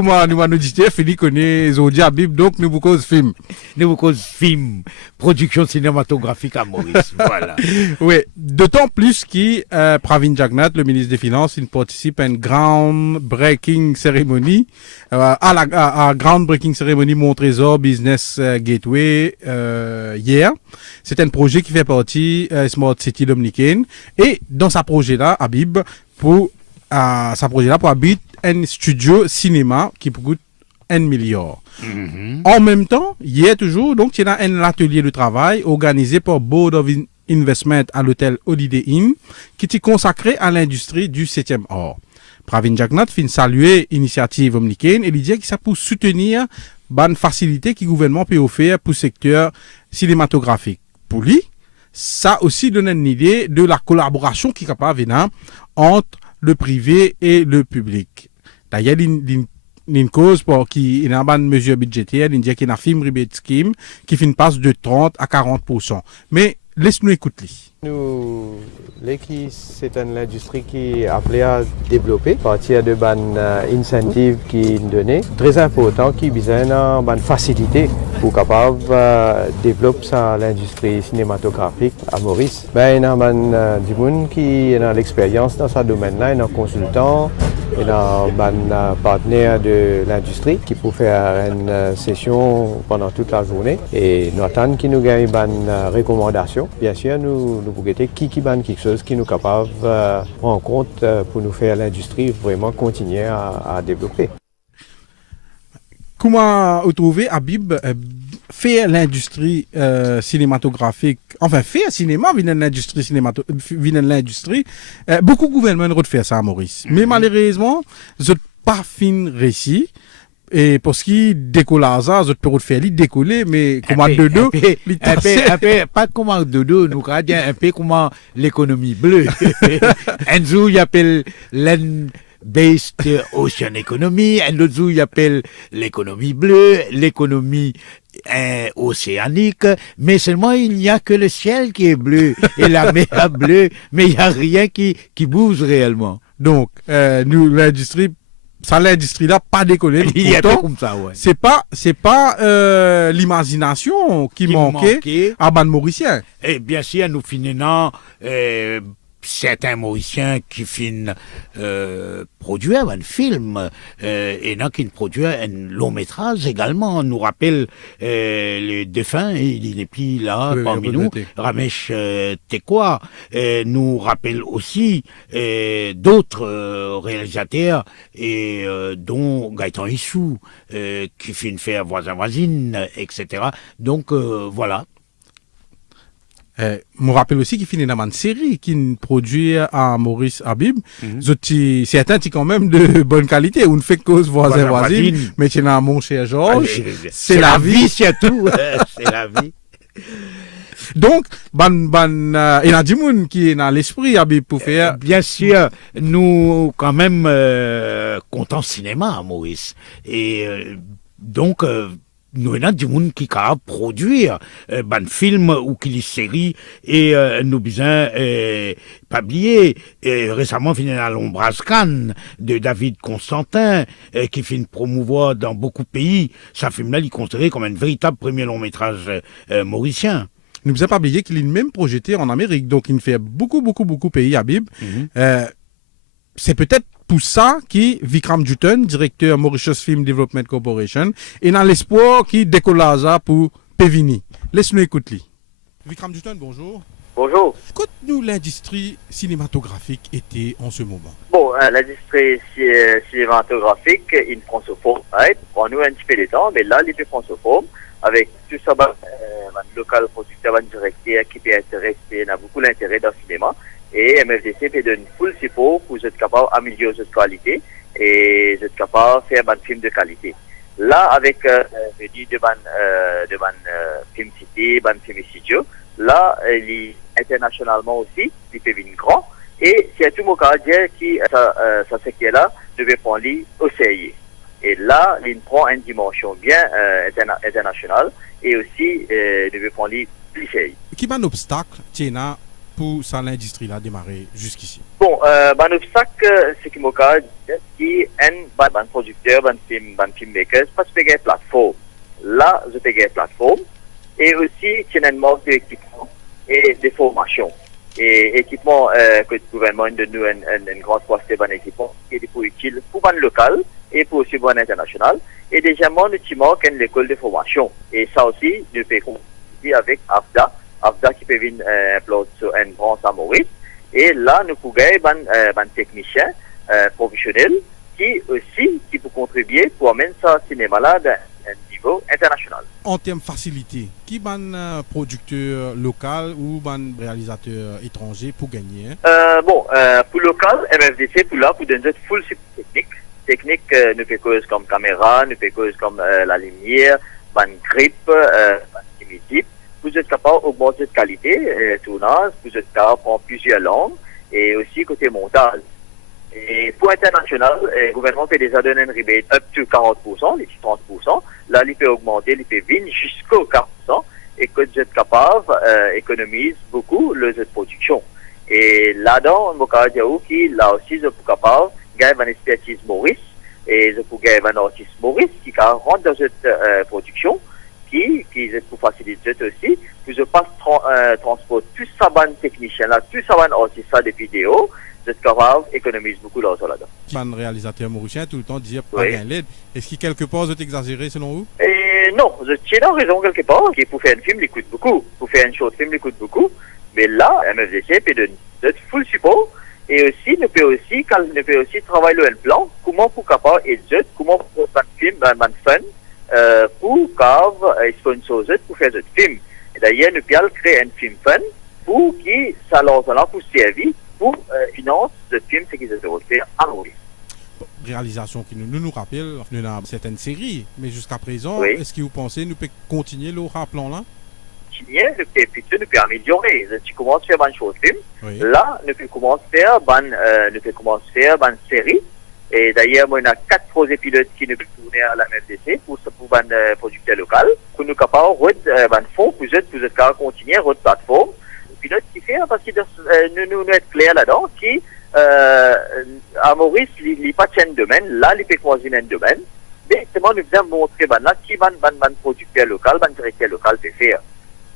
Comment nous disons, Félix connaît Zodi Habib, donc nous vous cause film. Nous vous cause film, production cinématographique à Maurice. Voilà. Oui, d'autant plus que Pravin Jagnnath, le ministre des Finances, il participe à une groundbreaking cérémonie, à groundbreaking cérémonie Mon Trésor Business Gateway hier. C'est un projet qui fait partie Smart City dominicaine. Et dans ce projet-là, Habib, pour habiter un studio cinéma qui coûte 1 milliard. En même temps, hier toujours, donc, il y a un atelier de travail organisé par Board of Investment à l'hôtel Holiday Inn qui est consacré à l'industrie du 7e art. Pravin Jagnnath fin saluer l'initiative dominicaine et il dit que ça pour soutenir bonne facilité que le gouvernement peut offrir pour le secteur cinématographique. Pour lui, ça aussi donne une idée de la collaboration qui est capable de entre le privé et le public. D'ailleurs, il y a une cause pour qui il y a une mesure budgétaire, il y a une film rebate scheme qui fait une passe de 30 à 40%. Mais laisse-nous écouter. Nous, c'est une industrie qui est appelée à développer à partir de bonnes incentives qui sont donnés. Très important qui besoin de facilité pour capable développer l'industrie cinématographique à Maurice. Il y a du monde qui a l'expérience dans ce domaine-là, il y a un consultant, il y a un partenaire de l'industrie qui peut faire une session pendant toute la journée et nous attendons qu'il nous gagne une recommandation. Bien sûr, nous pour qui banne quelque chose qui nous capable en compte pour nous faire l'industrie vraiment continuer à développer. Comment vous trouvez Habib faire l'industrie cinématographique, enfin faire cinéma vient de l'industrie, beaucoup de gouvernements ont fait ça à Maurice. Mais malheureusement, je n'ai pas fin réussi. Et pour ce qui décolle à ça, je peux faire décoller, mais comment de dos, pas comment de dos, nous regardons un peu comment l'économie bleue. Enzo, il appelle land-based ocean economy, un autre il appelle l'économie bleue, l'économie océanique, mais seulement il n'y a que le ciel qui est bleu et la mer bleue, mais il n'y a rien qui bouge réellement. Donc, nous, l'industrie là pas décollé. Il est comme ça, ouais. C'est pas l'imagination qui manquait à ban mauricien. Et bien sûr, nous finissons certains Mauriciens qui finissent produire un film et non qui produisent un long métrage également. On nous rappelle le défunt, il n'est plus là parmi nous, Ramesh Tekwa, nous rappelle aussi d'autres réalisateurs et dont Gaëtan Issou qui finit faire voisin-voisine, etc. Donc voilà. Je rappelle aussi qu'il finit dans une série qui produit à Maurice Habib. Certains qui quand même de bonne qualité. On ne fait cause voisin-voisine, mais c'est dans mon cher Georges. C'est la vie, surtout. C'est la vie. Donc, il y a du monde qui est dans l'esprit Habib pour faire. Bien sûr, nous quand même comptons cinéma à Maurice. Et donc. Nous avons du monde qui a produire des films ou qui les séries et nous besoin pas oublier récemment fini à l'Ombrascan de David Constantin qui finit promouvoir dans beaucoup de pays. Ça film là il est considéré comme un véritable premier long métrage mauricien. Nous ne pas oublier qu'il est même projeté en Amérique, donc il fait beaucoup de pays Habib. C'est peut-être pour ça que Vikram Jutton, directeur Mauritius Film Development Corporation, est dans l'espoir qu'il décolle pour Pévini. Laisse-nous écouter. Vikram Jutton, bonjour. Bonjour. Qu'est-ce que l'industrie cinématographique était en ce moment? Bon, l'industrie cinématographique, il prend ce forme. Pour nous un petit peu de temps, mais là, il prend ce forme avec tout ça, un local producteur, un directeur qui peut intéresser, a beaucoup d'intérêt dans le cinéma. Et MFDC peut donner full support pour être capable d'améliorer cette qualité et être capable de faire un film de qualité. Là, avec je dis de film cité, de film studio, là, il est internationalement aussi, il peut venir grand. Et c'est tout mon cas qui, ça secteur-là, devait prendre au sérieux. Et là, il prend une dimension bien internationale et aussi devait prendre plus sérieux. Quel est l'obstacle, pour ça l'industrie là démarrer jusqu'ici? Bon, ban obstacle, c'est qui m'a dit, ban producteur, ban filmmaker, parce que c'est une plateforme. Là, je fais une plateforme. Et aussi, il y a un manque d'équipement et de formation. Et équipement, que le gouvernement donne nous une grande quantité de équipement qui est utile pour le local et pour aussi pour international. Et déjà, nous manque une école de formation. Et ça aussi, nous faisons avec AFDA. AFDA qui peut venir sur une branche à Maurice. Et là, nous pouvons un technicien professionnel qui peut contribuer pour amener ça au cinéma là à un niveau international. En termes de facilité, qui est un producteur local ou un réalisateur étranger pour gagner? Pour local, MFDC, pour donner full support technique. Technique, nous faisons cause comme caméra, nous faisons cause comme la lumière, grip, type. Vous êtes capable d'augmenter la qualité tournage, vous êtes capable de prendre plusieurs langues et aussi côté montage. Et pour international, le gouvernement peut déjà donner une rebate up to 40%, les 30%. Là, il peut augmenter, il peut venir jusqu'au 40%. Et que vous êtes capable économise beaucoup le de production. Et là-dedans, on va dire que là aussi, je suis capable de gagner une expertise Maurice et je peux gagner un artiste Maurice qui rentre dans cette production qui pour faciliter aussi. Puis je passe transport tout ça ban technicien là, tout ça ban artiste ça des vidéos. Vous êtes capable d'économiser beaucoup d'argent là-dedans. Un réalisateur mauricien tout le temps dit pas bien l'aide. Est-ce qu'il quelque part vous êtes exagéré selon vous? Non, je tiens dans raison quelque part. Pour faire un film, il coûte beaucoup. Pour faire un short film, il coûte beaucoup. Mais là, MFDC peut donner full support. Et aussi, nous peut aussi travailler le plan. Comment pour capable et comment pour faire un film, un fun, pour sponsoriser pour faire ce film. Et d'ailleurs, nous pouvons créer un film fun pour qui ça leur pour servir pour financer ce film, ce qu'ils ont fait à Maurice. Réalisation qui nous rappelle nous avons certaines séries, mais jusqu'à présent, oui. Est-ce que vous pensez nous peut continuer le plan là? Nous peut améliorer. Si tu commences à faire une chose film, oui. Là, nous peut commencer à faire une série. Et d'ailleurs, il y a 4 projets pilotes qui nous peuvent tourner à la MFDC pour un producteur local. Pour nous capables de faire un fonds, vous êtes capable de continuer à votre plateforme. Pilote qui fait, parce que nous être clair là-dedans, qui à Maurice, il n'y a pas de domaine, là, il peut choisir un domaine. Mais justement, nous devons montrer là, qui va un producteur local, un directeur local peut faire.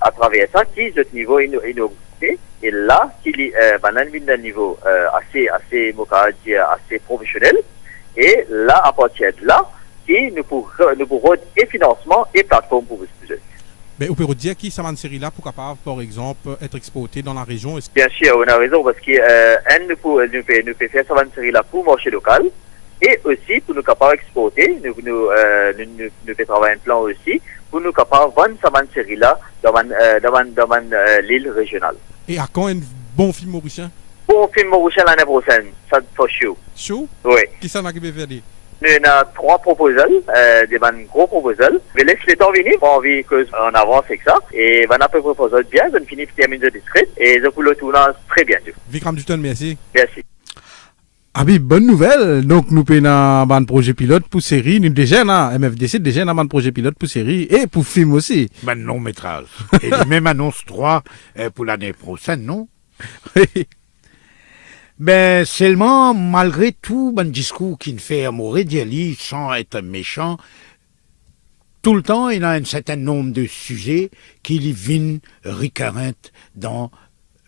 À travers ça, qui est de niveau inauguré, et là, qui va un niveau assez professionnel. Et là, à partir de là, qui nous pourrons et financement et plateforme pour vous. Mais on peut dire qui ça une série là pour capable, par exemple, être exporté dans la région? Bien sûr, on a raison parce que nous pouvons faire ça une série là pour le marché local et aussi pour nous capables d'exporter. Nous pouvons travailler un plan aussi pour nous capables de vendre ça une série là dans l'île régionale. Et à quand un bon film mauricien? Bon film mauricien l'année prochaine, ça for sure. Chaud? Oui. Qui ça n'a pas fait dire? Nous avons 3 proposals, des gros proposals. Je laisse le temps venir, j'ai envie qu'on avance avec ça. Et on a peu proposal bien, je finis de terminer de discret. Et je peux le tourner très bientôt. Vikram Dutton, merci. Merci. Ah oui, bonne nouvelle. Donc, nous avons un projet pilote pour série. Nous déjà, MFDC, déjà, un projet pilote pour série et pour film aussi. Ben, long métrage. Et même annonce 3 pour l'année prochaine, non? Ben, seulement, malgré tout, ben, discours qu'il fait à Maurice, sans être méchant, tout le temps, il y a un certain nombre de sujets qui viennent récurrents dans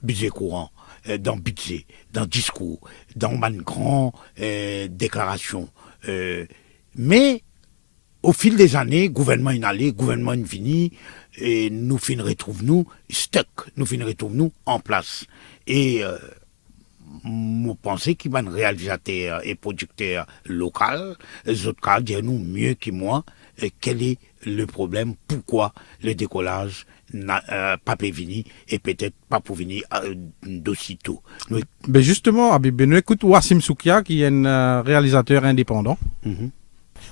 budget courant, dans budget, dans discours, dans une grande déclaration. Mais, au fil des années, gouvernement est allé, gouvernement est venu, et nous retrouvons stuck, nous retrouvons en place. Et, je pense qu'il y a un réalisateur et producteur local, les autres cas disent nous mieux que moi quel est le problème, pourquoi le décollage n'a pas pu venir et peut-être pas pour venir d'aussitôt. Mais justement, nous écoute Wassim Soukia qui est un réalisateur indépendant.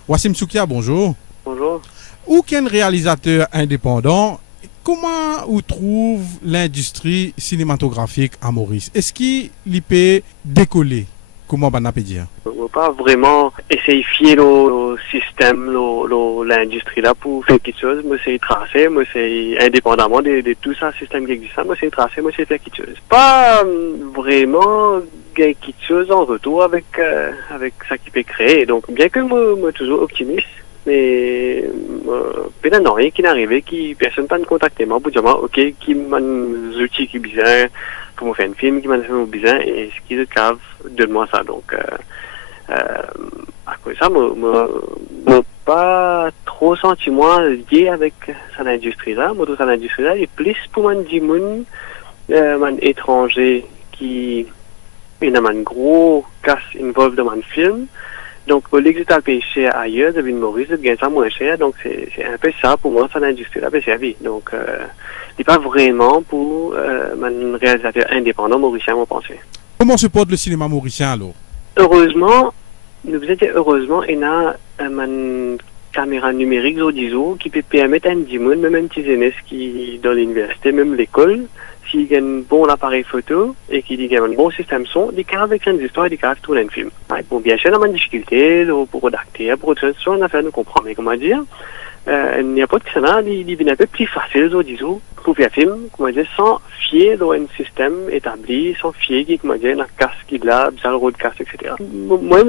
Wassim Soukia, bonjour. Bonjour. Ou qu'un réalisateur indépendant, comment on trouve l'industrie cinématographique à Maurice? Est-ce qu'il peut décoller? Comment on peut dire? Au pas vraiment essayer de fier le système, l'industrie là pour faire quelque chose. Moi, c'est tracer, moi, c'est indépendamment de tout ça, système qui existe, moi, c'est tracer, moi, c'est faire quelque chose. Pas vraiment gagner quelque chose en retour avec ça qui peut créer. Donc, bien que moi toujours optimiste, mais peut-être rien qui n'est arrivé, qui personne pas me contacter moi pour dire ok, qui m'a des outils qui bizarre pour me faire un film, qui m'a fait un bizarre et ce qui est grave, donne-moi ça. Donc à cause de ça, moi pas trop senti moi lié avec cette industrie là, moi toute cette industrie là et plus pour moi du monde étranger qui il a un gros casse involved dans mon film. Donc, au lieu que je pêché ailleurs, de Ville-Maurice, de gagner ça moins cher. Donc, c'est un peu ça pour moi, ça l'industrie là, servi. Donc, c'est pas vraiment pour un réalisateur indépendant mauricien, mon pensée. Comment se porte le cinéma mauricien alors? Heureusement, il y a une caméra numérique, qui peut permettre à un dimon, même un petit jeunesse qui dans l'université, même l'école, s'il y a un bon appareil photo et qu'il y a un bon système son, il y a avec une histoire, il y a tourner un film. Bon, bien sûr, on a une difficulté pour redacter, pour autre chose, on a fait, nous comprendre, mais comment dire, il n'y a pas de ça, il est un peu plus facile, pour faire un film, comment dire, sans fier dans un système établi, sans fier, comment dire, la casse qu'il a, le rôle de casse, etc. Moi,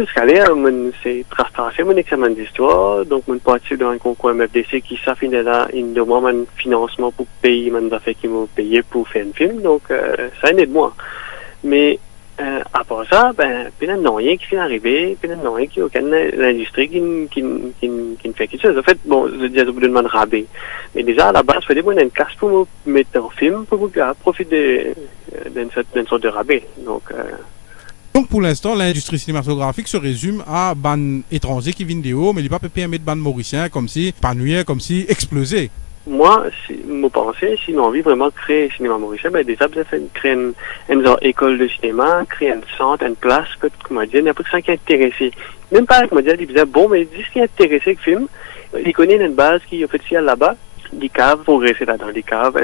c'est tracé mon examen d'histoire, donc, mon participe dans un concours MFDC qui s'affine là, il demande un financement pour payer, mon affaire qui m'ont payé pour faire un film, donc, ça aide moi. Mais, à part ça, il n'y a rien qui fait arriver, il n'y a rien qui aucune l'industrie qui fait quelque chose. En fait, bon, je dis à vous demander rabais. Mais déjà, à la base, il fallait une casse pour me mettre en film, pour vous profiter d'une sorte de rabais. Donc, pour l'instant, l'industrie cinématographique se résume à ban étrangers qui viennent de haut, mais il n'est pas permettre ban mauricien comme si, panouiller, comme si exploser. Moi, si je pensais, si j'ai envie vraiment de créer un cinéma mauricien, déjà, vous avez créer une école de cinéma, créer un centre, une place, comment dire, n'importe qui est intéressé. Même pas, comment dire, il disait, bon, mais dis ce qui est intéressé avec le film, il connaît une base qui est officielle là-bas, des caves, progresser là-dedans, des caves,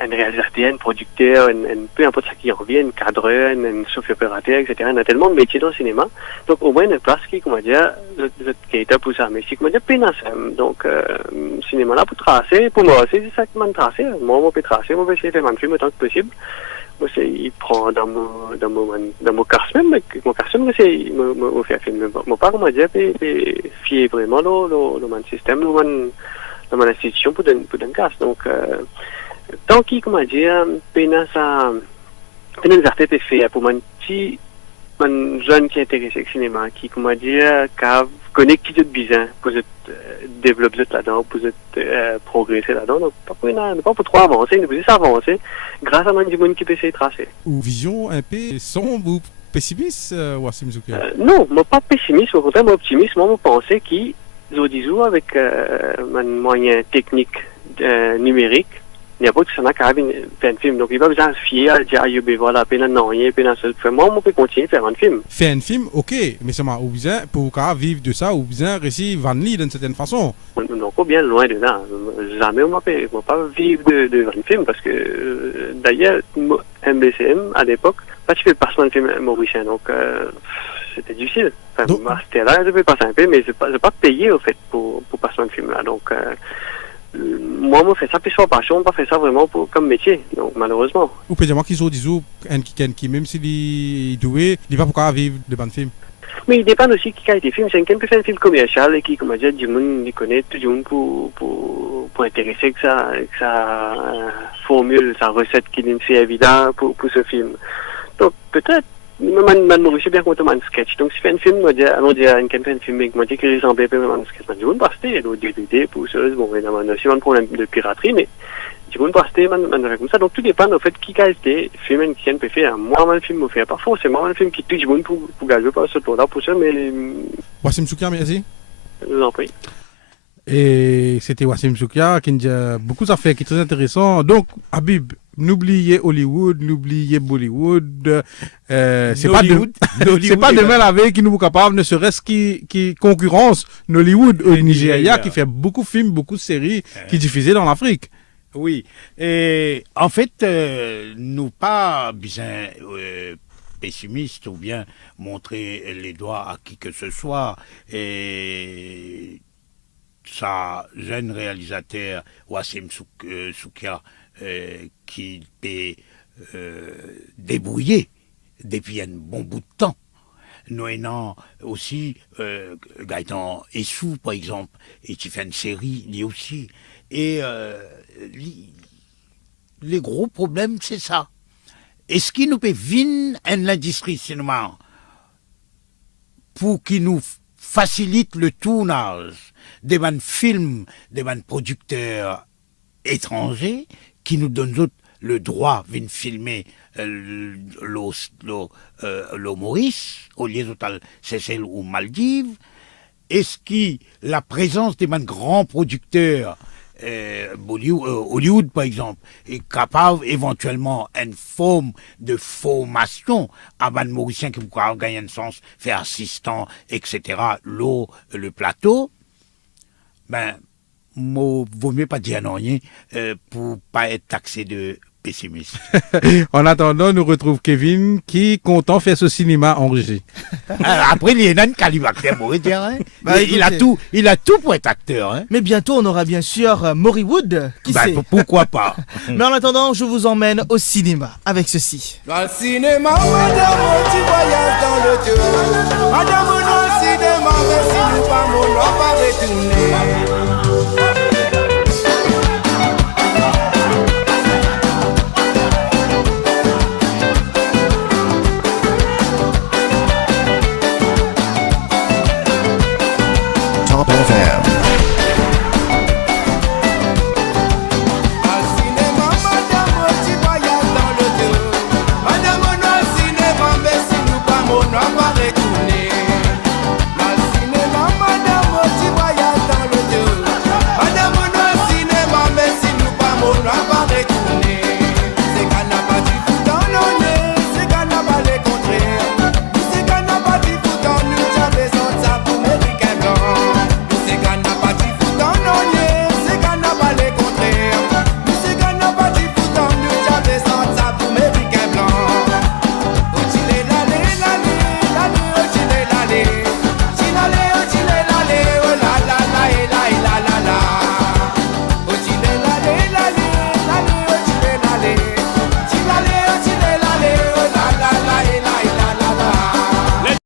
un réalisateur, un producteur, peu importe ce qui revient, un cadreur, un chef opérateur, etc. On a tellement de métiers dans le cinéma. Donc, au moins, une place qui, comment dire, qui est pour ça. Mais c'est, comment dire, pénassem. Donc, cinéma là pour tracer, pour moi, c'est ça que m'a tracé. Moi, je peux tracer, moi, je vais essayer de faire mon film autant que possible. Moi, il prend dans mon casse même, mon casse même, c'est, moi, faire film. Mon pas, comment dire, fier vraiment, dans mon système, dans mon institution pour d'un casse. Donc, tant qu'il, comment dire, pénasse artistes est fait pour un petit jeune qui est intéressé au cinéma, qui, comment dire, connaît qui est bizarre pour se développer là-dedans, pour se progresser là-dedans. Donc, pas pour trop avancer, nous juste avancer grâce à du monde qui peut se tracer. Ou vision un peu sombre ou pessimiste, Wassim Zoukia? Non, moi pas pessimiste, au contraire, moi optimiste. Moi, je pensais qu'il, avec un moyen technique numérique, il n'y a pas que ça n'a qu'à faire un film. Donc, il va besoin de se fier à dire, voilà, peine non, rien, peine seul. Moi, on peut continuer à faire un film. Faire un film, ok, mais ça m'a besoin, pour vivre de ça, ou besoin réussir Van Lee d'une certaine façon. Non, pas bien loin de là. Jamais on ne va pas vivre de un film, parce que, d'ailleurs, MBCM, à l'époque, pas tu fais passer un film mauricien, donc, c'était difficile. Enfin, c'était là, je peux passer un peu, mais je ne pas payé, au fait, pour passer un film là. Donc, moi, je fais ça plus par passion, pas fait ça vraiment comme métier, donc malheureusement. Ou peut-être moi qu'ils ont dit qui même s'il est doué, il va pourquoi vivre de bons films. Mais il dépend aussi qui a été film. C'est quelqu'un qui fait un film commercial et qui, comme je dis, du monde il connaît tout le monde pour intéresser que sa formule, sa recette qui est fait évident pour ce film. Donc peut-être. Maurice bien content un sketch. Donc, si fait un film, allons dire, un film, moi, qui ressemble un peu à un sketch. Du monde passer, il y a des idées pour ça. Bon, évidemment, c'est un problème de piraterie, mais du monde passer, comme ça. Donc, tout dépend, en fait, qui a été film qui peut faire. Moi, un film, fait pas forcément un film qui touche du monde pour gagner pas ce tour-là, pour ça, mais. Wassim Zoukia, merci. Je vous en prie. Et c'était Wassim Zoukia qui nous a beaucoup d'affaires qui sont très intéressantes. Donc, Habib, n'oubliez Hollywood, n'oubliez Bollywood. C'est pas demain la veille qui nous est capable, ne serait-ce qui concurrence Nollywood au Nigeria, qui fait beaucoup de films, beaucoup de séries qui diffusées dans l'Afrique. Oui. Et en fait, nous pas besoin pessimiste ou bien montrer les doigts à qui que ce soit. Et ça jeune réalisateur Wassim Soukia qui est débrouillé depuis un bon bout de temps. Nous ayons aussi Gaëtan Essou, par exemple, et qui fait une série, lui aussi. Et les gros problèmes, c'est ça. Est-ce qu'il nous peut venir en l'industrie cinéma pour qu'il nous facilite le tournage des bandes films, des bandes producteurs étrangers qui nous donnent le droit de filmer le Maurice, au lieu de Seychelles ou Maldives. Est-ce que la présence des grands producteurs, Hollywood par exemple, est capable éventuellement une forme de formation à ban Mauricien qui pourra gagner un sens, faire assistant, etc., le plateau, ben, vaut mieux pas dire non rien pour pas être taxé de pessimiste. En attendant, nous retrouve Kevin qui content faire ce cinéma en régie. Après, il y a un calibre acteur, hein. Il a tout pour être acteur. Hein. Mais bientôt, on aura bien sûr Morywood. Qui sait? Pourquoi pas. Mais en attendant, je vous emmène au cinéma avec ceci. Dans le cinéma, madame, tu voyages dans le Dieu. Madame,